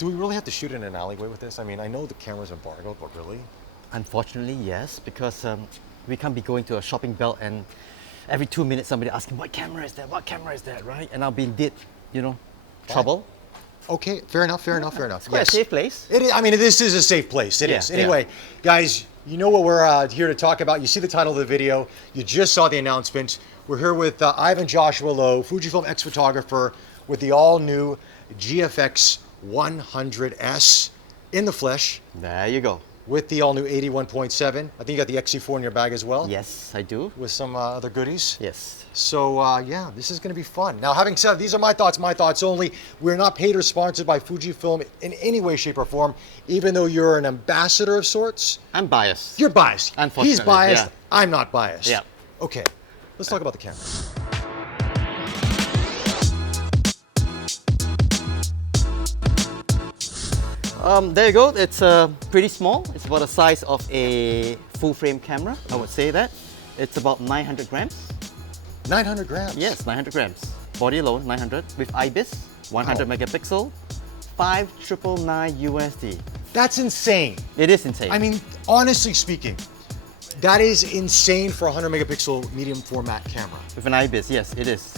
Do we really have to shoot in an alleyway with this? I mean, I know the camera's embargoed, but really? Unfortunately, yes, because we can't be going to a shopping belt and every 2 minutes somebody asking, what camera is that? What camera is that, right? And I'll be in deep, you know, trouble. Okay, fair enough, fair enough. It's quite a safe place. It is, I mean, this is a safe place. It is. Anyway, guys, you know what we're here to talk about. You see the title of the video. You just saw the announcement. We're here with Ivan Joshua Lowe, Fujifilm X-photographer, with the all-new GFX 100S in the flesh. There you go. With the all-new 81.7. I think you got the X-E4 in your bag as well. Yes, I do. With some other goodies. Yes. So yeah, this is going to be fun. Now, having said, these are my thoughts only. We're not paid or sponsored by Fujifilm in any way, shape, or form, even though you're an ambassador of sorts. I'm biased. You're biased. Unfortunately, he's biased. yeah. I'm not biased. Yeah. Okay, let's talk about the camera. There you go. It's pretty small. It's about the size of a full-frame camera, I would say that. It's about 900 grams. 900 grams? Yes, 900 grams. Body alone, 900, with IBIS, 100 megapixel, 5,999 USD. That's insane. It is insane. I mean, honestly speaking, that is insane for a 100 megapixel medium format camera. With an IBIS, yes, it is.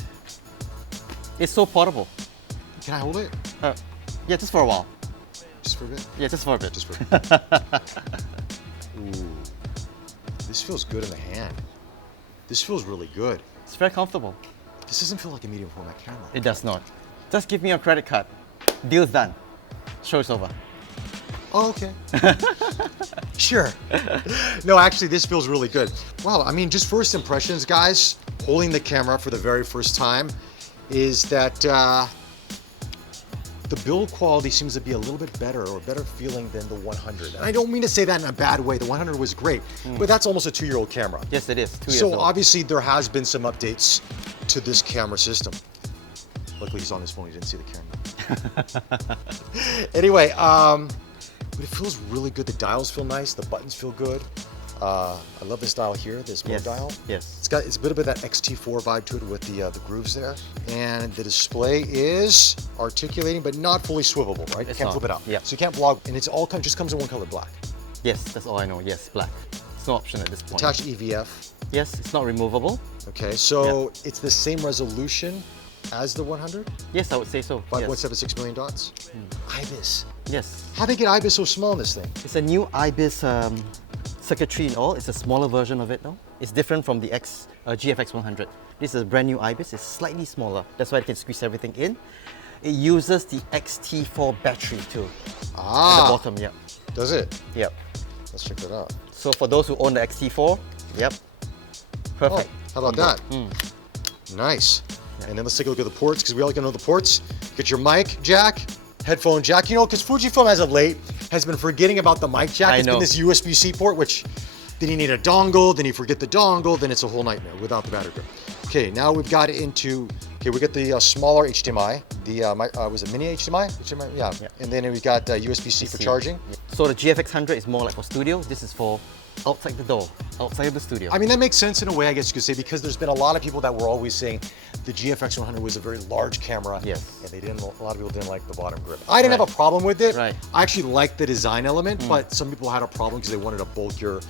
It's so portable. Can I hold it? Yeah, just for a while. Just for a bit? Yeah, just for a bit. Just for a bit. Ooh, this feels good in the hand. This feels really good. It's very comfortable. This doesn't feel like a medium format camera. It does not. Just give me your credit card. Deal's done. Show's over. Oh, okay. Sure. No, actually, this feels really good. Wow, I mean, just first impressions, guys, holding the camera for the very first time, is that the build quality seems to be a little bit better or better feeling than the 100. And I don't mean to say that in a bad way. The 100 was great, but that's almost a 2-year-old camera. Yes, it is. 2 years So old. obviously there has been some updates to this camera system. Luckily he's on his phone, he didn't see the camera. Anyway, but it feels really good. The dials feel nice, the buttons feel good. I love this dial here, this mode dial. Yes. It's a bit of that X-T4 vibe to it with the grooves there. And the display is articulating, but not fully swivelable, right? You can't flip it out. Yeah. So you can't vlog, and it's all just comes in one color, black. Yes, that's all I know. Yes, black. It's no option at this point. Attached EVF. Yes, it's not removable. Okay, so it's the same resolution as the 100? Yes, I would say so. 5.76 million dots. IBIS. Yes. How they get IBIS so small in this thing? It's a new IBIS circuitry and all. It's a smaller version of it though. It's different from the GFX 100. This is a brand new IBIS. It's slightly smaller. That's why it can squeeze everything in. It uses the X-T4 battery too. At the bottom, yep. Does it? Yep. Let's check that out. So for those who own the X-T4, yep. Perfect. Oh, how about that? Nice. And then let's take a look at the ports, because we all like to know the ports. Get your mic jack, headphone jack. You know, because Fujifilm as of late has been forgetting about the mic jack. It's been this USB-C port, which then you need a dongle, then you forget the dongle, then it's a whole nightmare without the battery grip. Okay, now we've got it into, okay, we got the smaller HDMI, the, was it mini HDMI? Yeah. And then we've got USB-C for charging. So the GFX 100 is more like for studio. This is for outside the door, outside of the studio. I mean, that makes sense in a way, I guess you could say, because there's been a lot of people that were always saying the GFX 100 was a very large camera. Yes. And a lot of people didn't like the bottom grip. I didn't have a problem with it. Right. I actually liked the design element, but some people had a problem because they wanted a bulkier,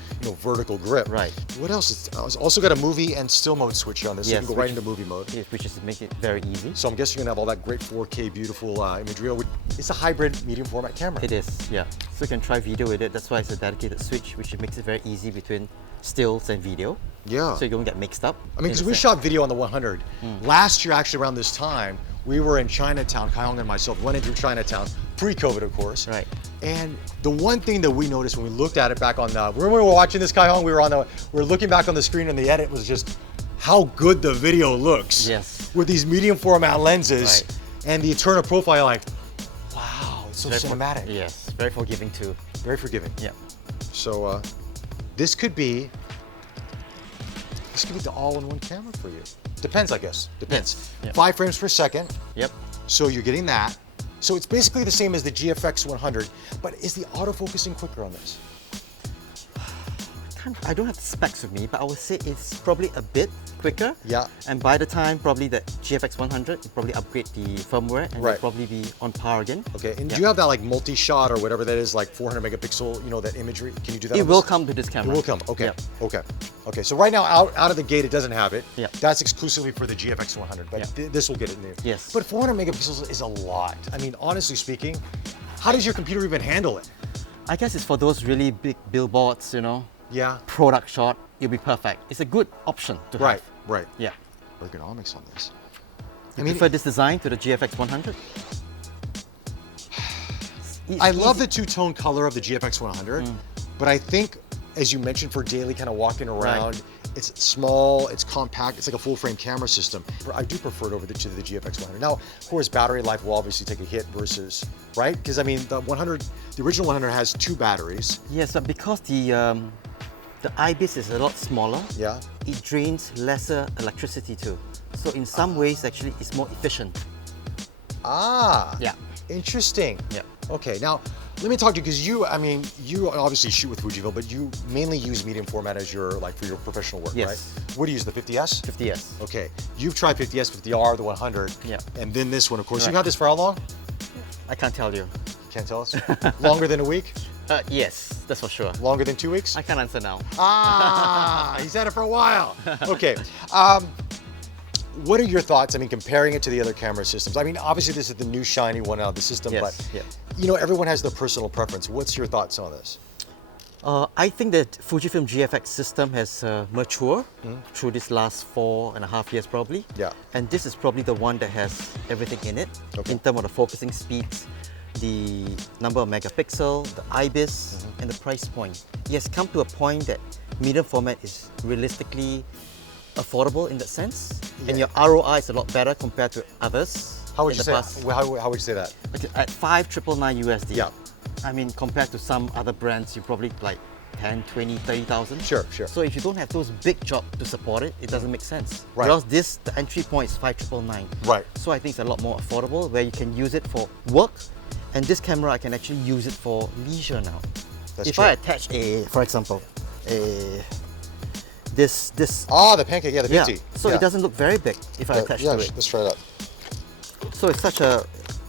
vertical grip. Right. What else? It's also got a movie and still mode switch on this, so you can go right into movie mode. Yes, which is to make it very easy. So I'm guessing you're gonna have all that great 4K beautiful imagery. It's a hybrid medium format camera. It is, yeah. So you can try video with it. That's why it's a dedicated switch, which makes it very easy between stills and video. Yeah. So you don't get mixed up. I mean, because we shot video on the 100. Last year, actually around this time, we were in Chinatown, Kai-Hong and myself, running through Chinatown, pre-COVID of course. Right. And the one thing that we noticed when we looked at it back on when we were watching this Kai-Hong, we were looking back on the screen and the edit was just how good the video looks. Yes. With these medium format lenses. Right. And the internal profile, like, wow, it's so cinematic. Yes, very forgiving too. Very forgiving. Yeah. So this could be the all-in-one camera for you. Depends, I guess. Depends. Yes. Yep. 5 frames per second. Yep. So you're getting that. So it's basically the same as the GFX 100, but is the autofocusing quicker on this? I don't have the specs with me, but I would say it's probably a bit quicker. Yeah. And by the time probably the GFX 100, you probably upgrade the firmware and Right. it'll probably be on par again. Okay, and Yeah. do you have that like multi-shot or whatever that is, like 400 megapixel, you know, that imagery? Can you do that? It on will this? come to this It camera. will come. Okay. Yeah. Okay. Okay. So right now, out of the gate, it doesn't have it. Yeah. That's exclusively for the GFX 100, but Yeah. this will get it new. Yes. But 400 megapixels is a lot. I mean, honestly speaking, how does your computer even handle it? I guess it's for those really big billboards, you know, Yeah. product shot, it'll be perfect. It's a good option to Right. have. Right. Yeah. Ergonomics on this. I prefer this design to the GFX 100. I love the two-tone color of the GFX 100, but I think, as you mentioned, for daily kind of walking around, it's small, it's compact, it's like a full-frame camera system. I do prefer it over to the GFX 100. Now, of course, battery life will obviously take a hit versus, right? Because I mean, the original 100 has 2 batteries. Yes, but because the IBIS is a lot smaller, Yeah. it drains lesser electricity too. So in some ways, actually, it's more efficient. Ah. Yeah. Interesting. Yeah. Okay, now let me talk to you because you obviously shoot with Fujifilm, but you mainly use medium format as your for your professional work, Yes. right? What do you use, the 50S? 50S. Okay, you've tried 50S, 50R, the 100, Yeah. and then this one, of course. Right. You've had this for how long? I can't tell you. Can't tell us. Longer than a week? Yes, that's for sure. Longer than 2 weeks? I can't answer now. Ah, he's had it for a while. Okay. What are your thoughts? I mean, comparing it to the other camera systems. I mean, obviously this is the new shiny one out of the system, Yes, but yeah. you know, everyone has their personal preference. What's your thoughts on this? I think that Fujifilm GFX system has matured through this last 4.5 years probably. Yeah. And this is probably the one that has everything in it Okay. in terms of the focusing speeds, the number of megapixel, the IBIS, and the price point. It has come to a point that medium format is realistically affordable in that sense, and your ROI is a lot better compared to others. How would in you the say? past. How would you say that? Okay, at 5,999 USD. Yeah. I mean, compared to some other brands, you probably like 10, 20, 30,000. Sure, sure. So if you don't have those big jobs to support it, it doesn't make sense. Right. Whereas this, the entry point is 5,999. Right. So I think it's a lot more affordable where you can use it for work, and this camera I can actually use it for leisure now. That's if true. I attach for example, this. Ah, the pancake, yeah, the 50. Yeah. So it doesn't look very big if I attach to it. Let's try that. So it's such a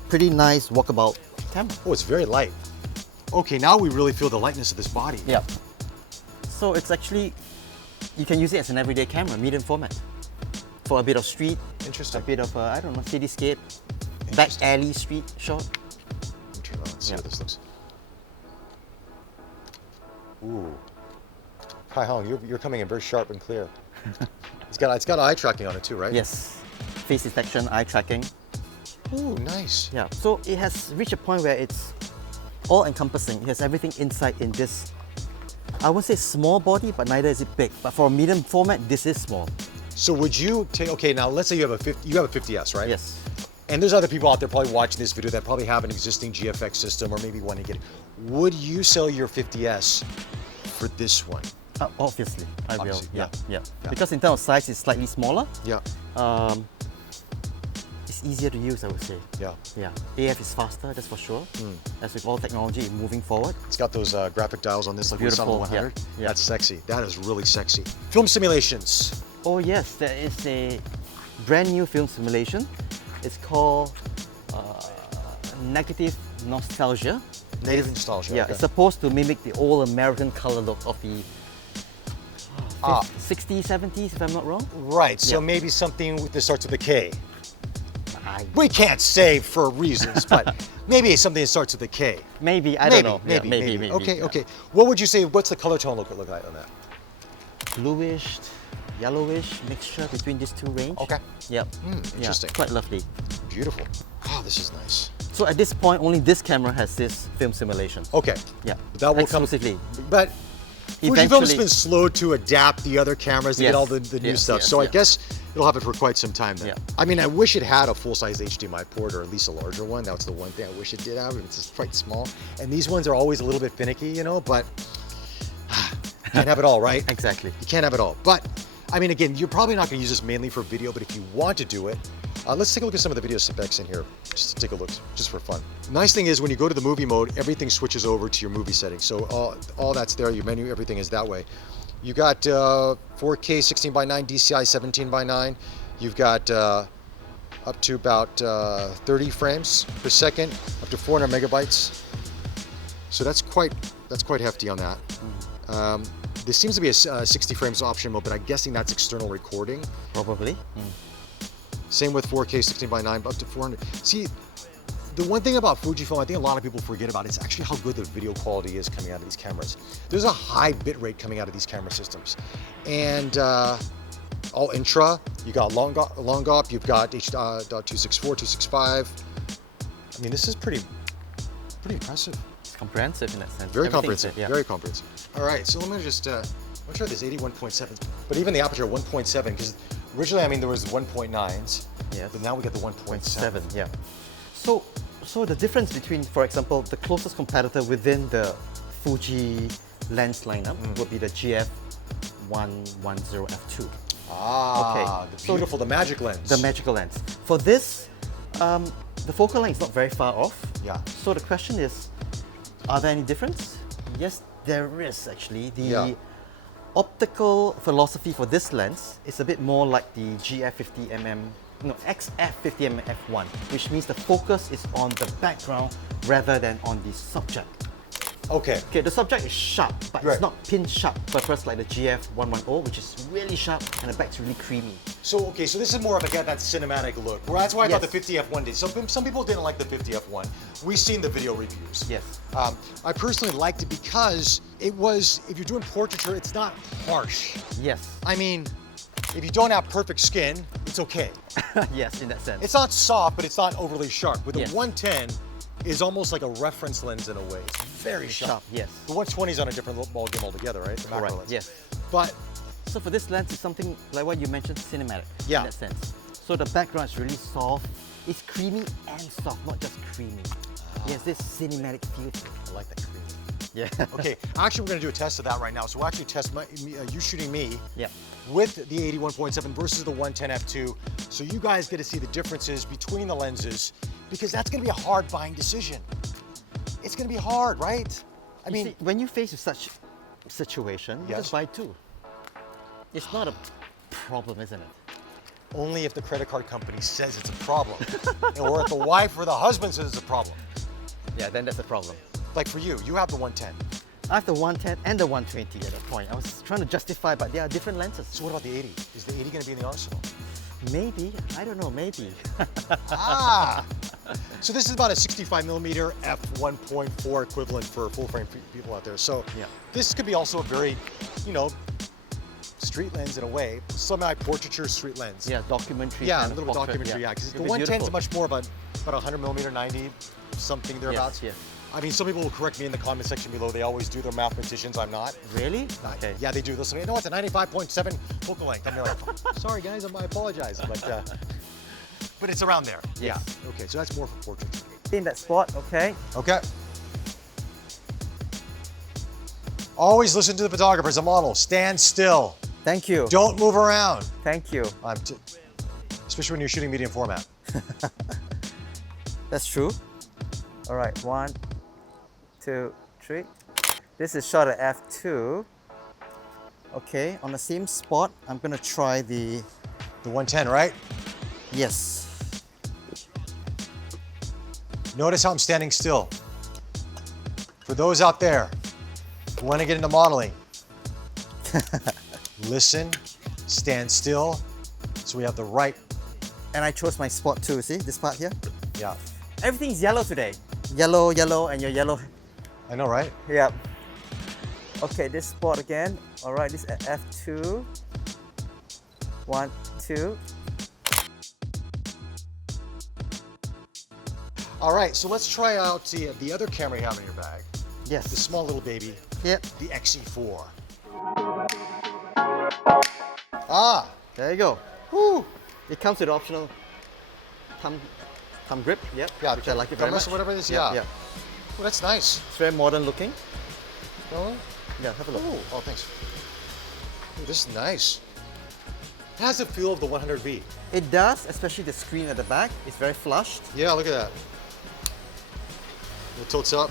pretty nice walkabout camera. Oh, it's very light. Okay, now we really feel the lightness of this body. Yeah. So it's actually, you can use it as an everyday camera, medium format, for a bit of street, Interesting. a bit of, I don't know, cityscape, back alley street shot. Let me turn it on and see Yeah. what this looks. Ooh. Hi Hong, you're coming in very sharp and clear. it's got eye tracking on it too, right? Yes. Face detection, eye tracking. Ooh, nice. Yeah. So it has reached a point where it's all encompassing. It has everything inside in this, I won't say small body, but neither is it big. But for a medium format, this is small. So would you take, okay, now let's say you have a 50S, right? Yes. And there's other people out there probably watching this video that probably have an existing GFX system or maybe want to get it. Would you sell your 50S for this one? Obviously, I Obviously, will. yeah. Yeah. Because in terms of size, it's slightly smaller. Yeah. It's easier to use, I would say. Yeah. Yeah. AF is faster, that's for sure. As with all technology moving forward. It's got those graphic dials on this, like we saw on the Beautiful, 100. yeah. That's sexy. That is really sexy. Film simulations. Oh yes, there is a brand new film simulation. It's called Negative Nostalgia. Native nostalgia. Yeah, okay. it's supposed to mimic the old American color look of the 60s, 70s, if I'm not wrong. Right, so Yeah. maybe something that starts with a K. We can't say for reasons, but maybe something that starts with a K. Maybe, I don't know. Yeah, Maybe. Okay, yeah. okay. What would you say, what's the color tone look like on that? Bluish, yellowish mixture between these two range. Okay. Yep. interesting. Yeah, quite lovely. Beautiful. Oh, this is nice. So at this point, only this camera has this film simulation. Okay. Yeah. That will exclusively. come. But Fujifilm's Eventually- been slow to adapt the other cameras to get Yes, all the new yes, stuff. yes, So I yeah. guess it'll have it for quite some time then. Yeah. I mean, I wish it had a full-size HDMI port or at least a larger one. That's the one thing I wish it did have. It's just quite small. And these ones are always a little bit finicky, you know, but you can't have it all, right? Exactly. You can't have it all. But, I mean, again, you're probably not going to use this mainly for video, but if you want to do it, let's take a look at some of the video specs in here, just to take a look, just for fun. Nice thing is when you go to the movie mode, everything switches over to your movie settings. So all that's there, your menu, everything is that way. You got 4K 16:9, DCI 17:9. You've got up to about 30 frames per second, up to 400 megabytes. So that's quite hefty on that. There seems to be a 60 frames option mode, but I'm guessing that's external recording. Probably. Same with 4K 16:9, up to 400. See, the one thing about Fujifilm, I think a lot of people forget about, is actually how good the video quality is coming out of these cameras. There's a high bit rate coming out of these camera systems. And all intra, you got long op, you've got H.264, 265. I mean, this is pretty impressive. It's comprehensive in that sense. Very Everything's comprehensive, there, yeah. very comprehensive. All right, so let me just, I'm gonna try this 81.7, but even the aperture 1.7, because originally, I mean, there was 1.9s, Yes. but now we got the 1.7. 7, yeah. So the difference between, for example, the closest competitor within the Fuji lens lineup would be the GF110 f2. Ah, the beautiful, the magic lens. The magical lens. For this, the focal length is not very far off. Yeah. So the question is, are there any difference? Yes, there is actually. The optical philosophy for this lens is a bit more like the XF70 f1, which means the focus is on the background rather than on the subject. Okay. Okay, the subject is sharp, but Right. it's not pin sharp purpose like the GF110, which is really sharp and the back's really creamy. So, okay, so this is more of that cinematic look. Well, that's why I thought the Yes. 50 f1 did. So some people didn't like the 50 f1. We've seen the video reviews. Yes. I personally liked it because it was, if you're doing portraiture, it's not harsh. Yes. I mean, if you don't have perfect skin, it's okay. Yes, in that sense. It's not soft, but it's not overly sharp. With the Yes. 110, is almost like a reference lens in a way. It's very sharp. Yes. The 120 is on a different ball game altogether, right? The macro Correct, lens. yes. But So for this lens, it's something like what you mentioned, cinematic Yeah. in that sense. So the background is really soft. It's creamy and soft, not just creamy. Yes, this cinematic feel to it. I like that cream. Yeah. Okay, actually, we're going to do a test of that right now. So we'll actually test you shooting me Yeah. with the 81.7 versus the 110 f2. So you guys get to see the differences between the lenses, because that's going to be a hard buying decision. It's going to be hard, right? I You mean, see, when you face with such situation, you Yes. just buy two. It's not a problem, isn't it? only if the credit card company says it's a problem, or if the wife or the husband says it's a problem. Yeah, then that's the problem. Like for you, you have the 110. I have the 110 and the 120 at that point. I was trying to justify, but they are different lenses. So what about the 80? Is the 80 going to be in the arsenal? Maybe, I don't know, maybe. Ah! So this is about a 65 millimeter f1.4 equivalent for full frame people out there. So Yeah. this could be also a very, street lens in a way, semi-portraiture street lens. Yeah, documentary. Yeah, a kind of little bit portrait, documentary, yeah. Because the It'll be 110 is beautiful. much more about 100 millimeter, 90, something thereabouts. Yes. I mean, some people will correct me in the comment section below. They always do. They're mathematicians. I'm not. Really? Okay. Yeah, they do. Listen, you know what? It's a 95.7 focal length. I'm like, sorry guys, I apologize, but it's around there. Yes. Yeah. Okay, so that's more for portraits. In that spot, okay. Okay. Always listen to the photographers. A model, stand still. Thank you. Don't move around. Thank you. Especially when you're shooting medium format. That's true. All right, 1, 2, 3. This is shot at f2. Okay, on the same spot, I'm gonna try the, The 110, right? yes. Notice how I'm standing still. For those out there who want to get into modeling, listen, stand still, so we have the right, And I chose my spot too, see this part here? yeah. Everything's yellow today. Yellow, yellow, and your yellow. I know, right? Yep. Okay, this spot again. All right, this at f2. 1, 2. All right, so let's try out the other camera you have in your bag. Yes. The small little baby, Yep. the X-E4. Ah, There you go. whoo. It comes with optional thumb grip. Yep. Yeah, which I like it very thumbs much. or whatever it is, Yep, yeah. yep. Well, that's nice. It's very modern looking. Oh, Yeah, have a look. oh, thanks. Ooh, this is nice. It has the feel of the 100V. It does, especially the screen at the back. It's very flushed. Yeah, look at that. It tilts up.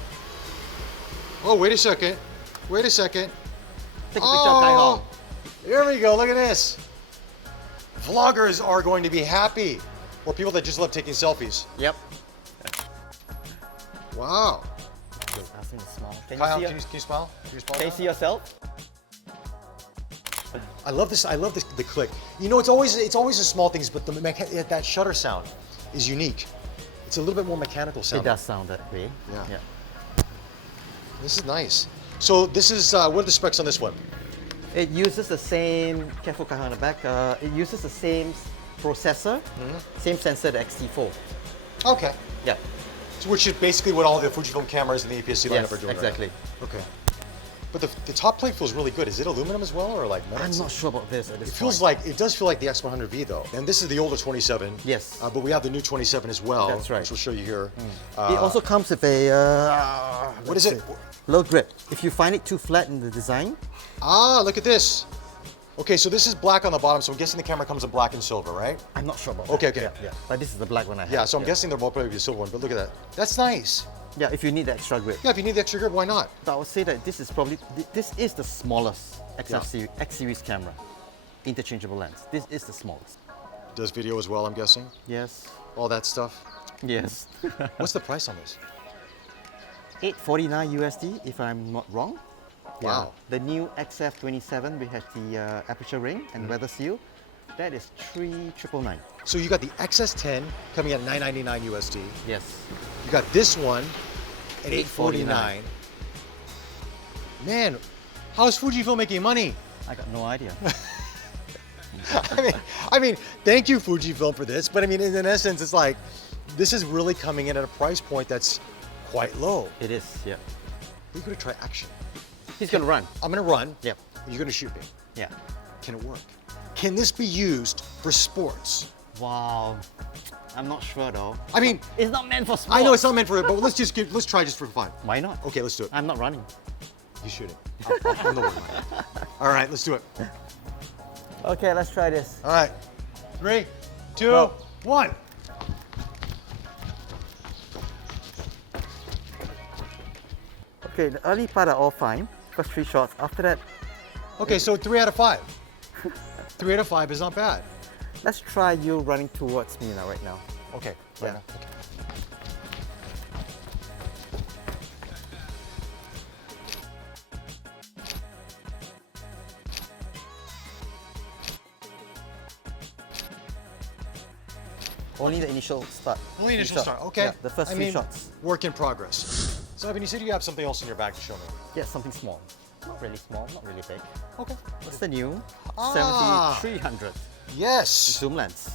Oh, wait a second. Wait a second. Take a picture of Kai Hong. Here we go, look at this. Vloggers are going to be happy. Or people that just love taking selfies. Yep. Wow. Ask him to smile. Can Kyle, you can you smile? Can you see yourself? I love this. I love the click. You know, it's always the small things, but that shutter sound is unique. It's a little bit more mechanical sound. It does sound that way. Yeah. This is nice. So this is what are the specs on this one? It uses the same. Careful, Kai Hong, on the back. It uses the same processor, same sensor, the X-E4. Okay. Yeah. So which is basically what all the Fujifilm cameras and the APS-C lineup are doing. Exactly. Right now. Okay. But the top plate feels really good. Is it aluminum as well, or like metal? I'm not sure about this at this point. It does feel like the X100V though. And this is the older 27. Yes. But we have the new 27 as well. That's right. Which we'll show you here. It also comes with a. What is it? Low grip. If you find it too flat in the design. Look at this. Okay, so this is black on the bottom, so I'm guessing the camera comes in black and silver, right? I'm not sure about that. Okay. Yeah. But this is the black one I have. Yeah, so I'm guessing they're both probably the silver one, but look at that. That's nice. Yeah, if you need the extra grip. Yeah, if you need the extra grip, why not? But I would say that this is the smallest X series camera. Interchangeable lens. This is the smallest. Does video as well, I'm guessing? Yes. All that stuff? Yes. What's the price on this? $849 USD, if I'm not wrong. Wow. The new XF27, we have the aperture ring and weather seal. That is $3,999. So you got the XS10 coming at $999 USD. Yes. You got this one at $849. Man, how's Fujifilm making money? I got no idea. I mean, thank you Fujifilm for this, but I mean, in essence, it's like, this is really coming in at a price point that's quite low. It is, yeah. We're gonna try action. He's gonna run. I'm gonna run. Yep. You're gonna shoot me. Yeah. Can it work? Can this be used for sports? Wow. I'm not sure though. I mean, it's not meant for sports. I know it's not meant for it, but let's try just for fun. Why not? Okay, let's do it. I'm not running. You shoot it. I'm the one running. All right, let's do it. Okay, let's try this. All right. 3, 2, 1. Okay, the early part are all fine. First 3 shots. After that. Okay, so 3 out of 5. 3 out of 5 is not bad. Let's try you running towards me now, right now. Okay. Yeah. Okay. Only the initial start. Only initial start, okay. Yeah, the first 3 shots. Work in progress. So, Evan, you said you have something else in your bag to show me. Yeah, something small. Not really small, not really big. Okay. It's the new 70-300 Yes. zoom lens.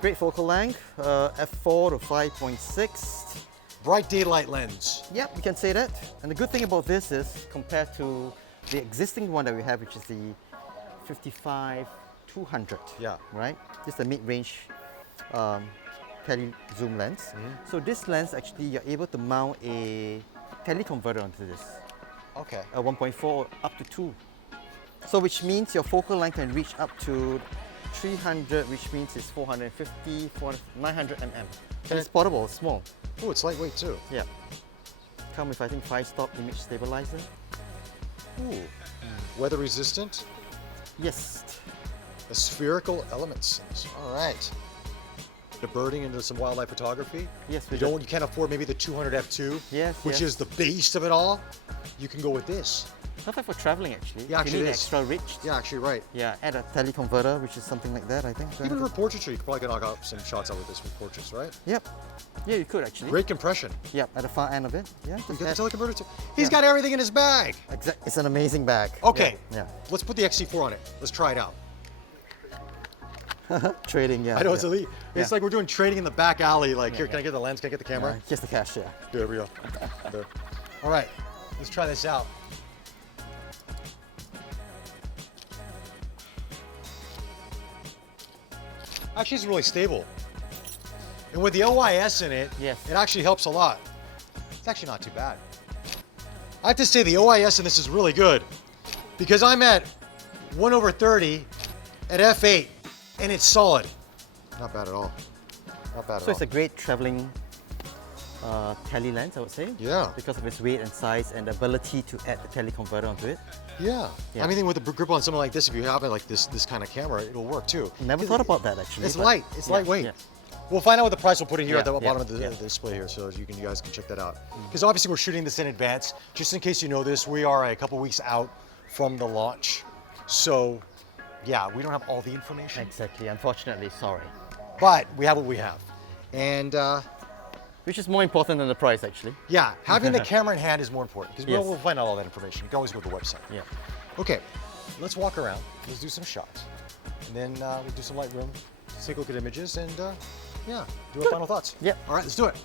Great focal length, f4-5.6. Bright daylight lens. Yep, you can say that. And the good thing about this is, compared to the existing one that we have, which is the 55-200. Yeah. Right? This is the mid-range tele zoom lens. So this lens, actually, you're able to mount a teleconverter onto this. Okay. A 1.4 up to 2. So which means your focal length can reach up to 300, which means it's 450, 900 mm. And it's portable, it's small. Oh, it's lightweight too. Yeah. Come with, I think, 5-stop image stabilizer. Ooh. Weather resistant. Yes. The spherical elements. All right. The birding into some wildlife photography. Yes, we You can't afford maybe the 200 f2. Yes, which is the beast of it all. You can go with this. Perfect for traveling, actually. Yeah, actually you need it is. extra reach. Yeah, actually, right. Yeah, add a teleconverter, which is something like that, I think. Even for portraiture, you could probably knock out some shots out with this for portraits, right? Yep. Yeah, you could actually. Great compression. Yep, at the far end of it. Yeah. You got the teleconverter too. He's got everything in his bag. It's an amazing bag. Okay. Yeah. Let's put the X-E4 on it. Let's try it out. Trading, yeah. I know it's yeah. elite. It's like we're doing trading in the back alley. Like, here, can I get the lens? Can I get the camera? Here's the cash, yeah. There we go. There. All right, let's try this out. Actually, it's really stable. And with the OIS in it, Yes. it actually helps a lot. It's actually not too bad. I have to say the OIS in this is really good because I'm at 1/30 at f8 and it's solid. Not bad at all. Not bad at all. So it's a great traveling tele lens, I would say. Yeah. Because of its weight and size and the ability to add the tele converter onto it. Yeah. Yeah. I mean, with the grip on something like this, if you have it like this kind of camera, it'll work too. Never thought about that actually. It's but light. It's lightweight. Yeah. We'll find out what the price. We'll put it here at the Yeah, bottom of the yeah. display here, so you guys can check that out. Because obviously we're shooting this in advance. Just in case you know this, we are a couple weeks out from the launch. So, yeah, we don't have all the information, Exactly. Unfortunately, sorry. but we have what we have. And Which is more important than the price, actually. yeah, having the camera in hand is more important because Yes. we'll find out all that information. You can always go to the website. Yeah. Okay, let's walk around. Let's do some shots, and then we'll do some Lightroom, take a look at images, and yeah, do our final thoughts. Yeah. All right, let's do it.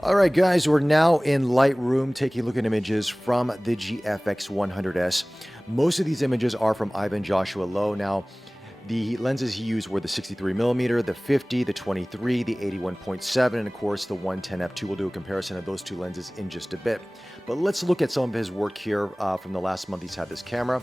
All right, guys, we're now in Lightroom taking a look at images from the GFX 100S. Most of these images are from Ivan Joshua Lowe. Now, the lenses he used were the 63mm, the 50, the 23, the 81.7, and of course the 110 f2. We'll do a comparison of those two lenses in just a bit. But let's look at some of his work here from the last month he's had this camera.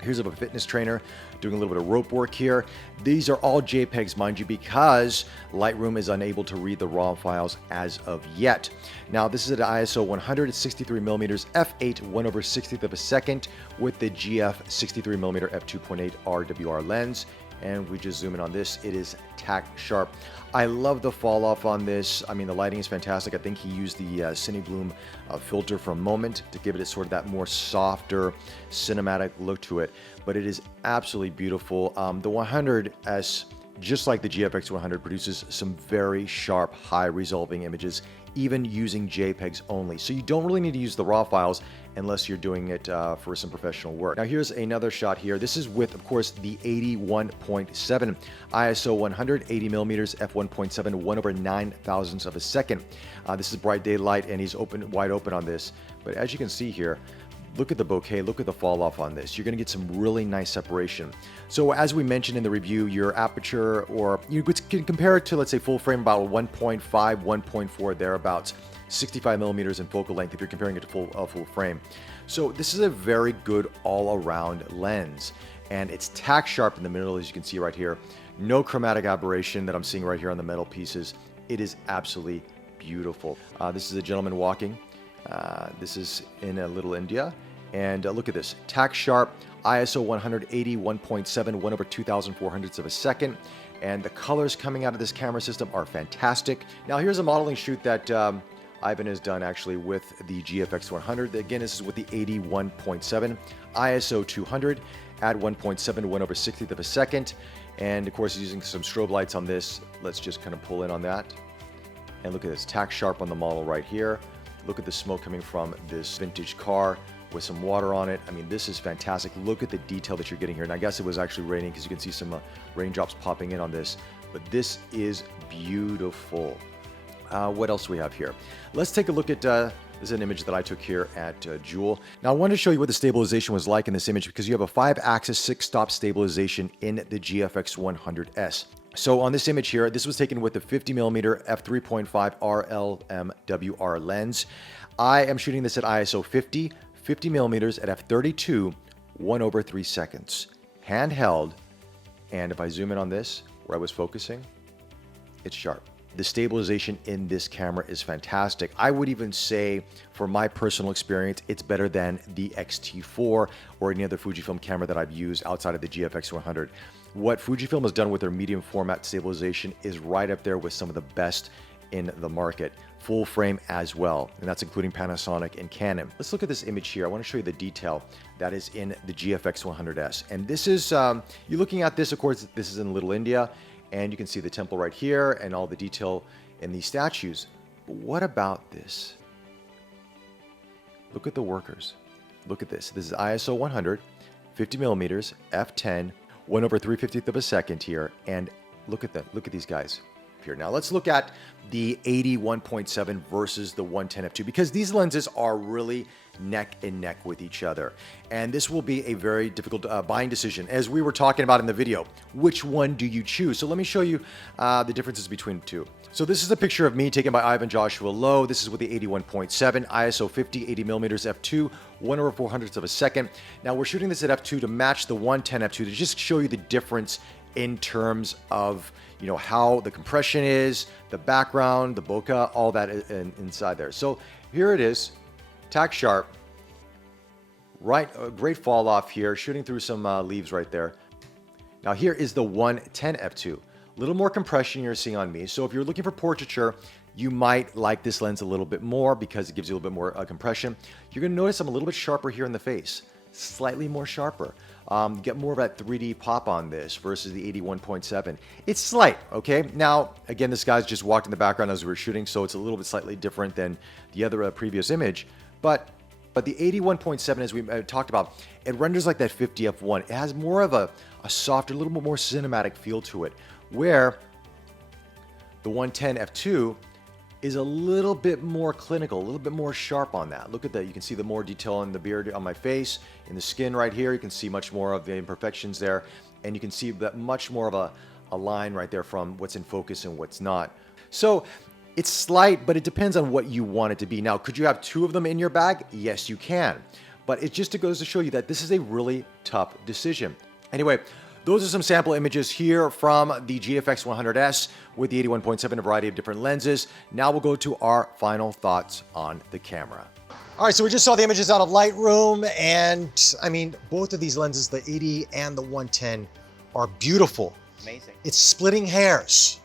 Here's of a fitness trainer doing a little bit of rope work here. These are all JPEGs, mind you, because Lightroom is unable to read the RAW files as of yet. Now, this is at ISO 100 at 63mm f8 1/60th of a second with the GF 63mm f2.8 RWR lens. And we just zoom in on this, it is tack sharp. I love the fall off on this. I mean, the lighting is fantastic. I think he used the Cinebloom filter from Moment to give it sort of that more softer cinematic look to it, but it is absolutely beautiful. The 100S, just like the GFX 100, produces some very sharp, high resolving images, even using JPEGs only. So you don't really need to use the RAW files unless you're doing it for some professional work. Now here's another shot here. This is with, of course, the 81.7 ISO 100, 80mm f1.7, 1/9,000th of a second. This is bright daylight and he's wide open on this. But as you can see here, look at the bokeh, look at the fall off on this. You're gonna get some really nice separation. So as we mentioned in the review, your aperture, or you can compare it to, let's say, full frame about 1.5, 1.4 thereabouts, 65mm in focal length if you're comparing it to full frame. So this is a very good all-around lens, and it's tack sharp in the middle, as you can see right here. No chromatic aberration that I'm seeing right here on the metal pieces. It is absolutely beautiful. This is a gentleman walking. This is in Little India, and look at this, tack sharp, ISO 180, 1.7, 1/2400th of a second, and the colors coming out of this camera system are fantastic. Now here's a modeling shoot that Ivan has done actually with the GFX 100. Again, this is with the 81.7, ISO 200 at 1.7 to 1/60th of a second, and of course using some strobe lights on this. Let's just kind of pull in on that, and look at this, tack sharp on the model right here. Look at the smoke coming from this vintage car with some water on it. I mean, this is fantastic. Look at the detail that you're getting here. And I guess it was actually raining because you can see some raindrops popping in on this. But this is beautiful. What else do we have here? Let's take a look at, this is an image that I took here at Jewel. Now, I wanted to show you what the stabilization was like in this image because you have a 5-axis 6-stop stabilization in the GFX 100S. So on this image here, this was taken with the 50mm f3.5 RLMWR lens. I am shooting this at ISO 50, 50mm at f32, 1/3 seconds. Handheld, and if I zoom in on this, where I was focusing, it's sharp. The stabilization in this camera is fantastic. I would even say, for my personal experience, it's better than the X-E4 or any other Fujifilm camera that I've used outside of the GFX 100. What Fujifilm has done with their medium format stabilization is right up there with some of the best in the market. Full frame as well, and that's including Panasonic and Canon. Let's look at this image here. I want to show you the detail that is in the GFX 100S. And this is, you're looking at this, of course, this is in Little India, and you can see the temple right here and all the detail in these statues. But what about this? Look at the workers. Look at this. This is ISO 100, 50mm, f10, 1/350th of a second here, and look at them. Look at these guys here. Now let's look at the 81.7 versus the 110 f2 because these lenses are really neck and neck with each other, and this will be a very difficult buying decision, as we were talking about in the video. Which one do you choose? So let me show you the differences between the two. So this is a picture of me taken by Ivan Joshua Lowe. This is with the 81.7, ISO 50, 80mm f2, 1/400th of a second. Now we're shooting this at f2 to match the 110 f2 to just show you the difference in terms of, you know, how the compression is, the background, the bokeh, all that inside there. So here it is, tack sharp, right, a great fall off here, shooting through some leaves right there. Now here is the 110 f2. A little more compression you're seeing on me. So if you're looking for portraiture, you might like this lens a little bit more because it gives you a little bit more compression. You're gonna notice I'm a little bit sharper here in the face, slightly more sharper. Get more of that 3D pop on this versus the 81.7. It's slight, okay? Now, again, this guy's just walked in the background as we were shooting, so it's a little bit slightly different than the other previous image. But the 81.7, as we talked about, it renders like that 50 f1. It has more of a softer, a little bit more cinematic feel to it, where the 110 f2 is a little bit more clinical, a little bit more sharp on that. Look at that. You can see the more detail in the beard on my face, in the skin right here. You can see much more of the imperfections there. And you can see that much more of a line right there from what's in focus and what's not. So it's slight, but it depends on what you want it to be. Now, could you have two of them in your bag? Yes, you can. But it just goes to show you that this is a really tough decision. Anyway, those are some sample images here from the GFX 100S with the 81.7, a variety of different lenses. Now we'll go to our final thoughts on the camera. All right, so we just saw the images out of Lightroom, and I mean, both of these lenses, the 80 and the 110, are beautiful. Amazing. It's splitting hairs.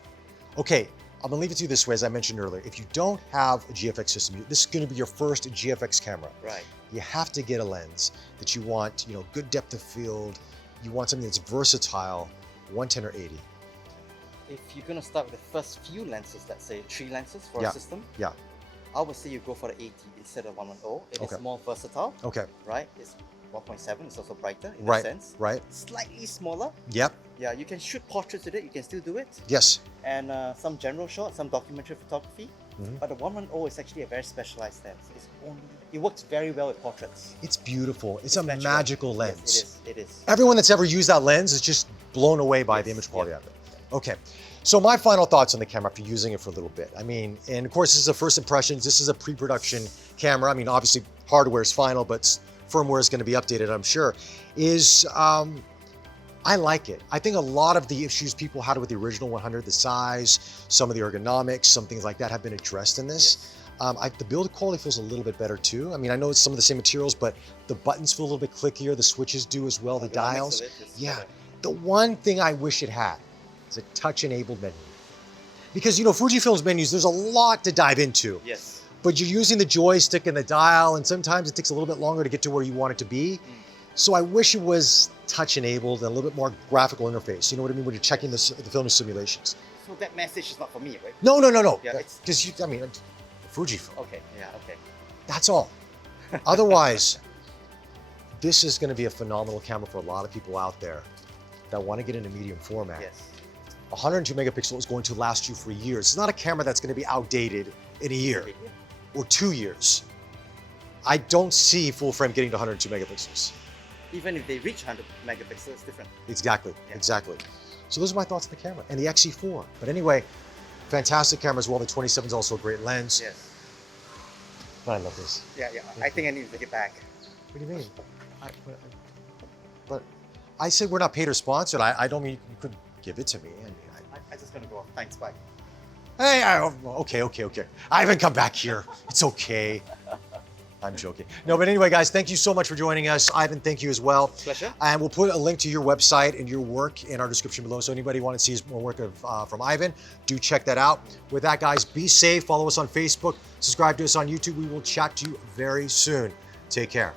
Okay, I'm gonna leave it to you this way, as I mentioned earlier. If you don't have a GFX system, this is gonna be your first GFX camera. Right. You have to get a lens that you want, you know, good depth of field. You want something that's versatile, 110 or 80. If you're going to start with the first few lenses, let's say 3 lenses for a system, yeah, I would say you go for the 80 instead of 110. It is more versatile. Okay. Right? It's 1.7, it's also brighter in right. a sense. Right. Slightly smaller. Yep. Yeah, you can shoot portraits with it, you can still do it. Yes. And some general shots, some documentary photography. But the 110 is actually a very specialized lens. It works very well with portraits. It's beautiful. It's a magical lens. Yes, it is. Everyone that's ever used that lens is just blown away by the image quality of it. Okay, so my final thoughts on the camera after using it for a little bit. I mean, and of course, this is a first impressions. This is a pre-production camera. I mean, obviously, hardware is final, but firmware is going to be updated, I'm sure. I like it. I think a lot of the issues people had with the original 100, the size, some of the ergonomics, some things like that have been addressed in this. Yes. The build quality feels a little bit better too. I mean, I know it's some of the same materials, but the buttons feel a little bit clickier. The switches do as well, the dials. Yeah. Better. The one thing I wish it had is a touch-enabled menu. Because, you know, Fujifilm's menus, there's a lot to dive into. Yes. But you're using the joystick and the dial, and sometimes it takes a little bit longer to get to where you want it to be. So I wish it was touch-enabled and a little bit more graphical interface. You know what I mean? When you're checking the film simulations. So that message is not for me, right? No. Yeah, because I mean, Fujifilm. Okay, yeah, okay. That's all. Otherwise, this is going to be a phenomenal camera for a lot of people out there that want to get into medium format. Yes. 102 megapixel is going to last you for years. It's not a camera that's going to be outdated in a year or 2 years. I don't see full frame getting to 102 megapixels. Even if they reach 100 megapixels, it's different. Exactly, exactly. So those are my thoughts on the camera and the X-E4. But anyway, fantastic camera as well. The 27 is also a great lens. Yes. But I love this. Yeah. I think I need to take it back. What do you mean? But I said we're not paid or sponsored. I don't mean you could give it to me. I mean, I'm just gonna go. Thanks, bye. Hey, okay. I haven't come back here. It's okay. I'm joking. No, but anyway, guys, thank you so much for joining us. Ivan, thank you as well. Pleasure. And we'll put a link to your website and your work in our description below. So anybody want to see more work from Ivan, do check that out. With that, guys, be safe. Follow us on Facebook. Subscribe to us on YouTube. We will chat to you very soon. Take care.